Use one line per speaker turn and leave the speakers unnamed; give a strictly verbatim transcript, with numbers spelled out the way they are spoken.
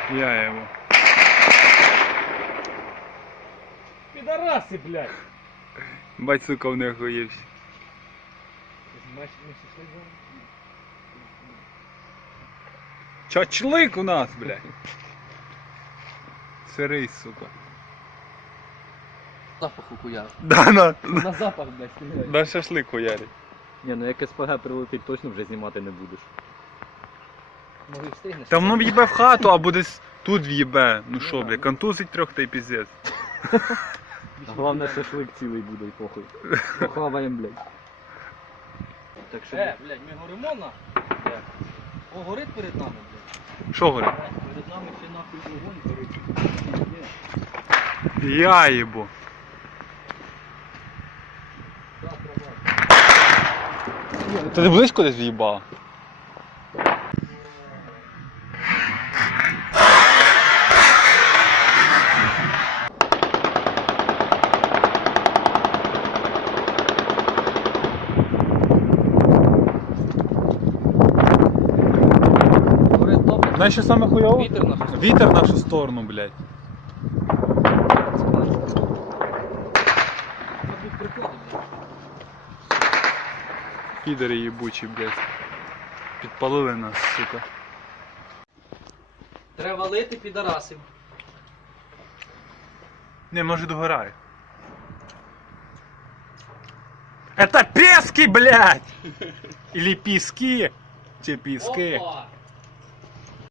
Я его.
Підараси, блядь!
Бать, сука, в них гоївся. Чачлик у нас, блядь. Сирий, сука.
Запах хуя.
Да, на,
На запах, блядь, стріляє.
на шашлик хуярить.
Ні, ну як СПГ прилетить, точно вже знімати не будеш.
Може встигнеш?
Та воно в'їбе в хату, або десь тут в'їбе. Ну що, блядь, контузить трьох та й піздець.
Головне шашлик цілий буде і похуй. Похаваємо, блядь. Так що...
Е, блядь, ми горимо на? О, горить перед нами, блядь.
Що говорить?
Перед нами ще нахуй вогонь горить.
Я їбу. Та ти близько десь в'їбав?
Горить добре.
Знаєш, що саме хуйово?
Вітер нашу сторону.
Вітер в нашу сторону, блядь.
Мабуть, приходить, блядь.
Підери їбучі, блядь. Підпалили нас, сука.
Треба лити підарасів.
Не, може догорає. Это пески, блядь! Или піски? Чи піски?
Опа!